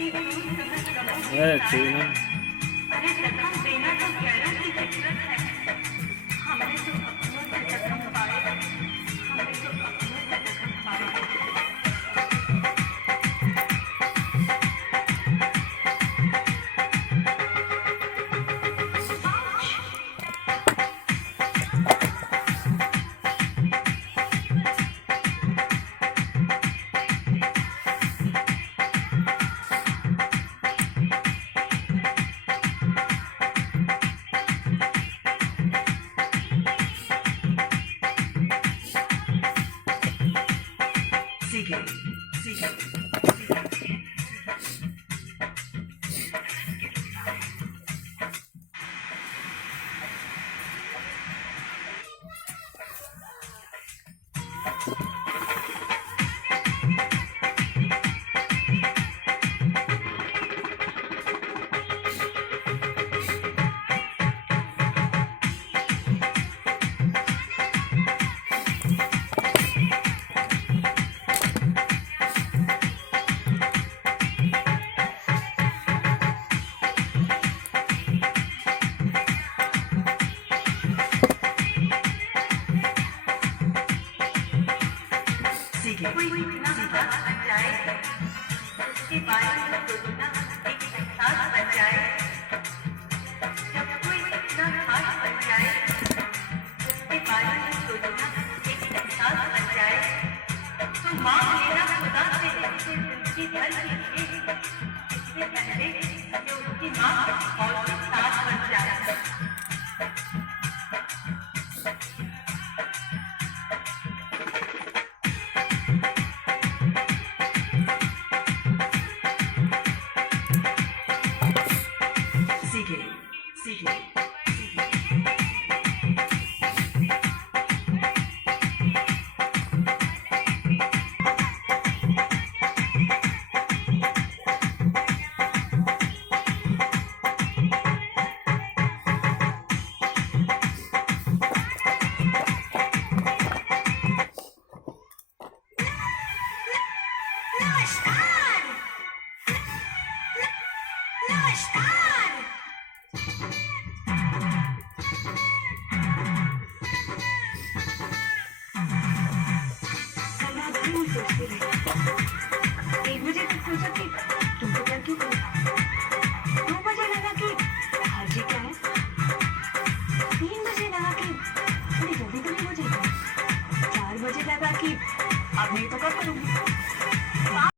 है ठीक है। अरे जख्म देना तो गैरों की फितरत है। हमने तो अपनों से जख्म पाए, हमने तो अपनों से जख्म पाए। Sigue, sigue. कोई इतना हाथ बन जाए, उसके बारे में सोचना एक एहसास बन जाए। जब कोई इतना हाथ बन जाए, उसके बारे में सोचना एक एहसास बन जाए, तो मांग लेना खुदा से उससे जिंदगी भर के लिए, इससे पहले कि उसकी माँ और